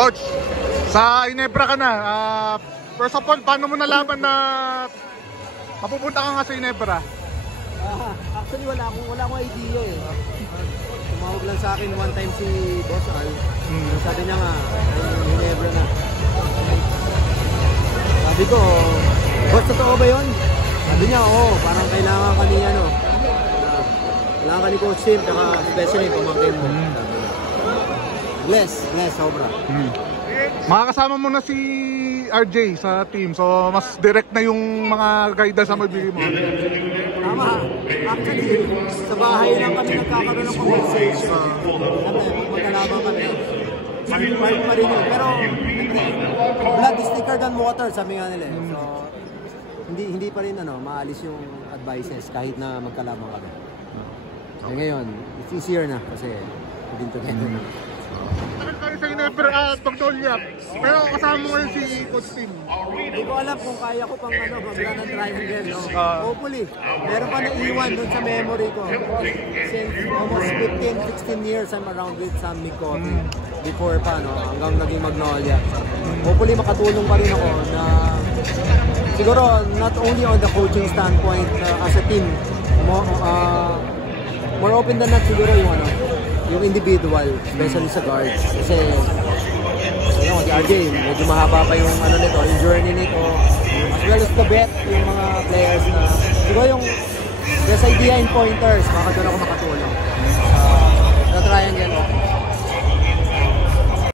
Coach, sa Ginebra ka na. First of all, paano mo nalaman na mapupunta ka nga sa Ginebra? Actually, wala akong idea eh. Tumawag lang sa akin one time si Boss Al. Sabi niya nga, Ginebra na. Sabi ko, Boss, totoo ba yun? Sabi niya, oo, parang kailangan ka ni kailangan ka ni Coach Tim, tsaka especially pamangkin mo. Bless, sobra. Makakasama mo na si RJ sa team, so mas direct na yung mga guidance sa mabibigay mo. Tama. Actually, sa bahay lang kami nagkakaroon ng conversation. Magkalaban kami. Part pa rin yun. Pero, blood is thicker than water, sabi nga nila. So, hindi pa rin maalis yung advices kahit na magkalaban kami. So, ngayon, it's easier na kasi hindi together na. Tayo sa Ginebra, Magnolia, pero kasama mo ngayon si Coach Tim. Hindi ko alam kung kaya ko pang mag-run ng triangle, no? Hopefully, meron pa naiwan dun sa memory ko. Since almost 15-16 years I'm around with Sam Mikopi. Before pa, hanggang naging Magnolia. Hopefully makatulong pa rin ako na siguro not only on the coaching standpoint as a team, more open than not siguro yung individual, especially sa guards. Kasi, si RJ, medyo mahaba pa yung yung journey nito. As well as the bet, yung mga players na, siguro yung best idea in pointers, baka doon ako makatulong. Sa triangle.